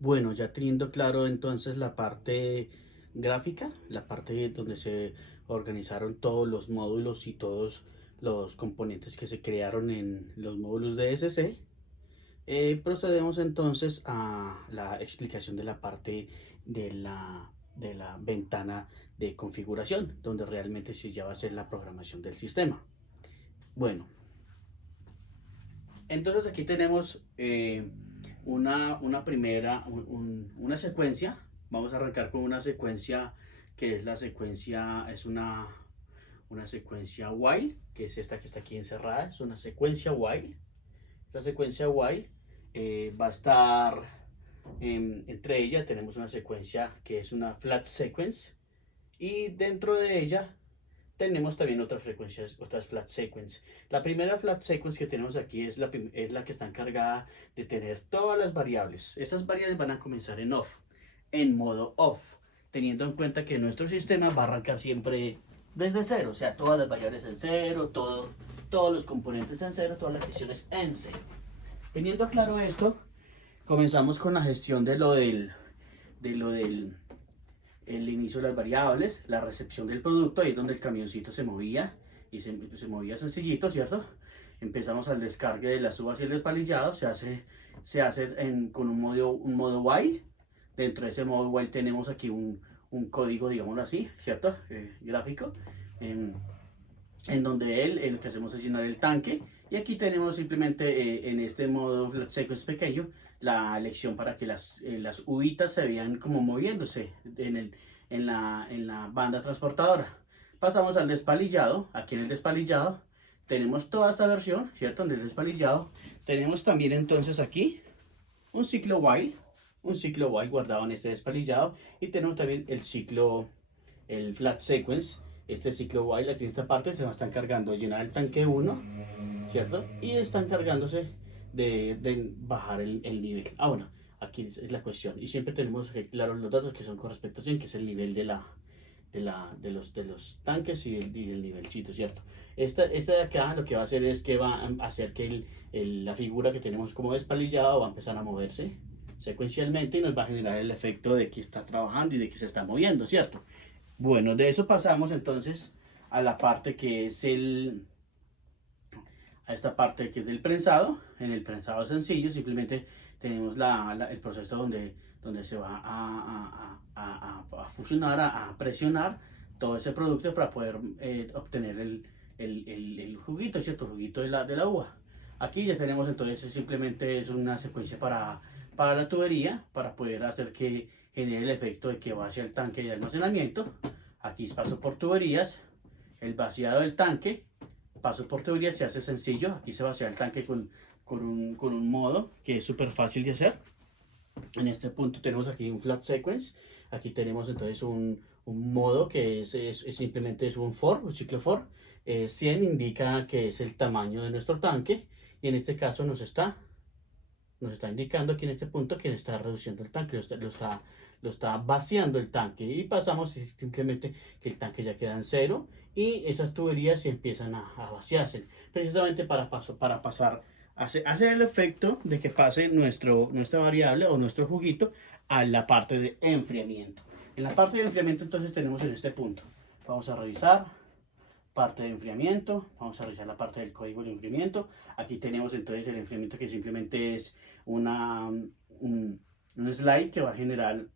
Bueno, ya teniendo claro entonces la parte gráfica, la parte donde se organizaron todos los módulos y todos los componentes que se crearon en los módulos de SC, procedemos entonces a la explicación de la parte de la ventana de configuración, donde realmente sí ya va a ser la programación del sistema. Bueno, entonces aquí tenemos una primera, una secuencia. Vamos a arrancar con una secuencia que es la secuencia, es una secuencia while, que es esta que está aquí encerrada. Es una secuencia while. Esta secuencia while va a estar entre ella tenemos una secuencia que es una flat sequence y dentro de ella tenemos también otras frecuencias, otras flat sequence. La primera flat sequence que tenemos aquí es la que está encargada de tener todas las variables. Esas variables van a comenzar en off, en modo off, teniendo en cuenta que nuestro sistema va a arrancar siempre desde cero, o sea, todas las variables en cero, todos los componentes en cero, todas las funciones en cero. Teniendo claro esto, comenzamos con la gestión de lo del el inicio de las variables, la recepción del producto, ahí es donde el camioncito se movía y se movía sencillito, ¿cierto? Empezamos al descargue de las uvas y el despalillado, se hace con un modo while. Dentro de ese modo while tenemos aquí un código, digámoslo así, ¿cierto? Gráfico, en, en donde lo que hacemos es llenar el tanque. Y aquí tenemos simplemente en este modo flat sequence pequeño la elección para que las uvitas se vean como moviéndose en la banda transportadora. Pasamos al despalillado. Aquí en el despalillado tenemos toda esta versión, ¿cierto? En el despalillado tenemos también entonces aquí un ciclo while, guardado en este despalillado, y tenemos también el flat sequence. Este ciclo while aquí en esta parte se va a estar encargando de llenar el tanque 1, ¿cierto? Y está encargándose de bajar el nivel. Ah, bueno, aquí es la cuestión. Y siempre tenemos claros los datos que son con respecto a 100, que es el nivel de los tanques y del nivelcito, ¿cierto? Esta de acá lo que va a hacer es que va a hacer que la figura que tenemos como despalillado va a empezar a moverse secuencialmente y nos va a generar el efecto de que está trabajando y de que se está moviendo, ¿cierto? Bueno, de eso pasamos entonces a la parte que es a esta parte que es del prensado. En el prensado sencillo simplemente tenemos el proceso donde se va a fusionar, a presionar todo ese producto para poder obtener el juguito, ¿cierto? El juguito de la uva. Aquí ya tenemos entonces simplemente es una secuencia para la tubería, para poder hacer que genere el efecto de que va hacia el tanque de almacenamiento. Aquí paso por tuberías, el vaciado del tanque, paso por tuberías, se hace sencillo. Aquí se vacía el tanque con un modo que es súper fácil de hacer. En este punto tenemos aquí un flat sequence. Aquí tenemos entonces un modo que simplemente es un for, un ciclo for. 100 indica que es el tamaño de nuestro tanque y en este caso nos está indicando aquí en este punto que está reduciendo el tanque, lo está vaciando el tanque y pasamos simplemente que el tanque ya queda en cero y esas tuberías empiezan a vaciarse precisamente para pasar hacer el efecto de que pase nuestra variable o nuestro juguito a la parte de enfriamiento. En la parte de enfriamiento entonces tenemos en este punto, vamos a revisar parte de enfriamiento, vamos a revisar la parte del código de enfriamiento. Aquí tenemos entonces el enfriamiento que simplemente es un slide que va a generar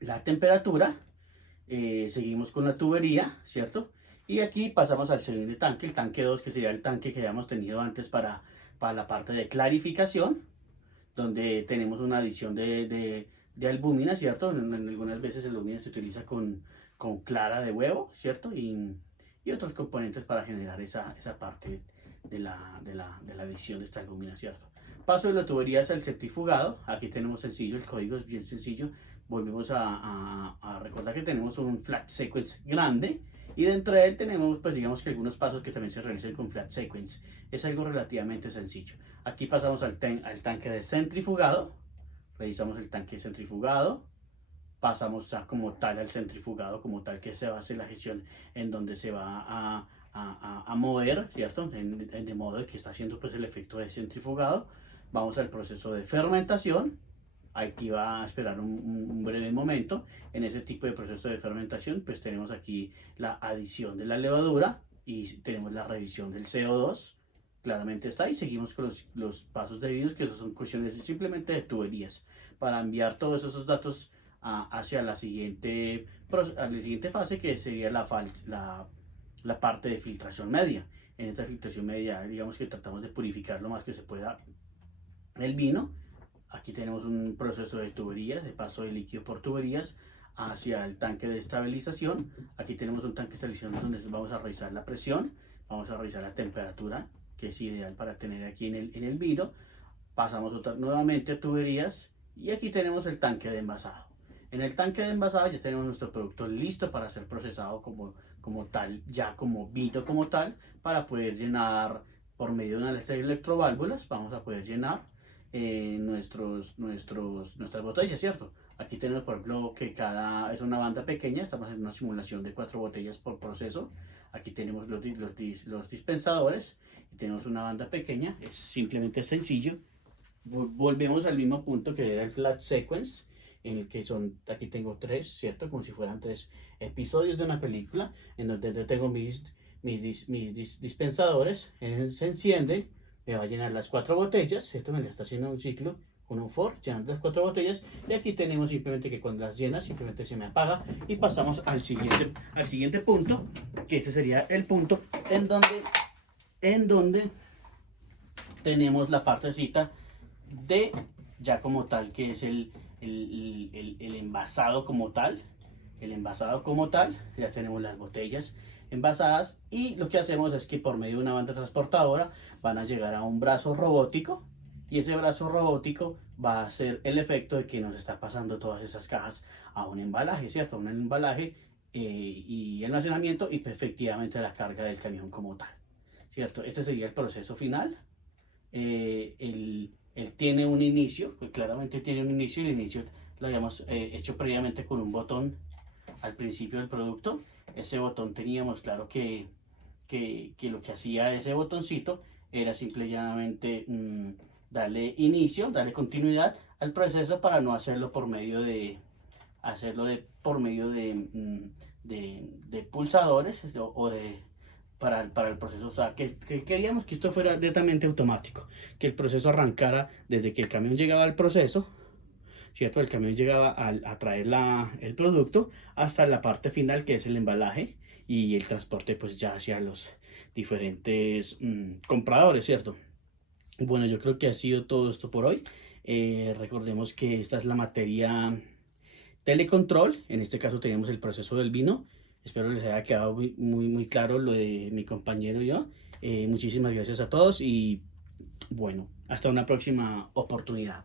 la temperatura. Seguimos con la tubería, ¿cierto? Y aquí pasamos al siguiente tanque, el tanque 2, que sería el tanque que habíamos tenido antes para la parte de clarificación, donde tenemos una adición de albúmina, ¿cierto? Algunas veces el albúmina se utiliza con clara de huevo, ¿cierto? Y otros componentes para generar esa parte de la adición de esta albúmina, ¿cierto? Paso de la tubería hacia el centrifugado. Aquí tenemos sencillo, el código es bien sencillo. Volvemos a recordar que tenemos un flat sequence grande y dentro de él tenemos, pues digamos que algunos pasos que también se realizan con flat sequence. Es algo relativamente sencillo. Aquí pasamos al tanque de centrifugado. Revisamos el tanque centrifugado. Pasamos como tal al centrifugado, como tal que se va a hacer la gestión en donde se va a mover, ¿cierto? De modo que está haciendo pues el efecto de centrifugado. Vamos al proceso de fermentación. Aquí va a esperar un breve momento. En ese tipo de proceso de fermentación, pues tenemos aquí la adición de la levadura y tenemos la revisión del CO2. Claramente está ahí. Seguimos con los pasos debidos, que son cuestiones simplemente de tuberías, para enviar todos esos datos hacia a la siguiente fase, que sería la parte de filtración media. En esta filtración media, digamos que tratamos de purificar lo más que se pueda el vino. Aquí tenemos un proceso de tuberías, de paso de líquido por tuberías hacia el tanque de estabilización. Aquí tenemos un tanque de estabilización donde vamos a revisar la presión, vamos a revisar la temperatura, que es ideal para tener aquí en el vino. Pasamos nuevamente a tuberías y aquí tenemos el tanque de envasado. En el tanque de envasado ya tenemos nuestro producto listo para ser procesado como tal, ya como vino como tal, para poder llenar por medio de unas electroválvulas. Vamos a poder llenar nuestras botellas, ¿cierto? Aquí tenemos, por ejemplo, que es una banda pequeña. Estamos en una simulación de 4 botellas por proceso. Aquí tenemos los dispensadores y tenemos una banda pequeña. Es simplemente sencillo. Volvemos al mismo punto que era el flat sequence, en el que aquí tengo 3, ¿cierto? Como si fueran 3 episodios de una película, en donde yo tengo mis dispensadores, se encienden, me va a llenar las 4 botellas, ¿cierto? Me está haciendo un ciclo con un for, llenando las 4 botellas, y aquí tenemos simplemente que cuando las llena, simplemente se me apaga, y pasamos al siguiente punto, que ese sería el punto en donde tenemos la partecita de ya como tal, que es el envasado como tal. El envasado como tal, ya tenemos las botellas envasadas, y lo que hacemos es que por medio de una banda transportadora van a llegar a un brazo robótico, y ese brazo robótico va a hacer el efecto de que nos está pasando todas esas cajas a un embalaje, ¿cierto? Un embalaje y almacenamiento, y pues, efectivamente la carga del camión como tal, ¿cierto? Este sería el proceso final. Él tiene un inicio, pues claramente tiene un inicio, y el inicio lo habíamos hecho previamente con un botón al principio del producto. Ese botón teníamos claro que lo que hacía ese botoncito era simplemente darle inicio, darle continuidad al proceso, para no hacerlo por medio de pulsadores o para el proceso. O sea, que queríamos que esto fuera netamente automático, que el proceso arrancara desde que el camión llegaba al proceso, ¿cierto? El camión llegaba a traer el producto hasta la parte final, que es el embalaje y el transporte, pues ya hacia los diferentes compradores, ¿cierto? Bueno, yo creo que ha sido todo esto por hoy. Recordemos que esta es la materia telecontrol. En este caso tenemos el proceso del vino. Espero les haya quedado muy claro lo de mi compañero y yo. Muchísimas gracias a todos, y bueno, hasta una próxima oportunidad.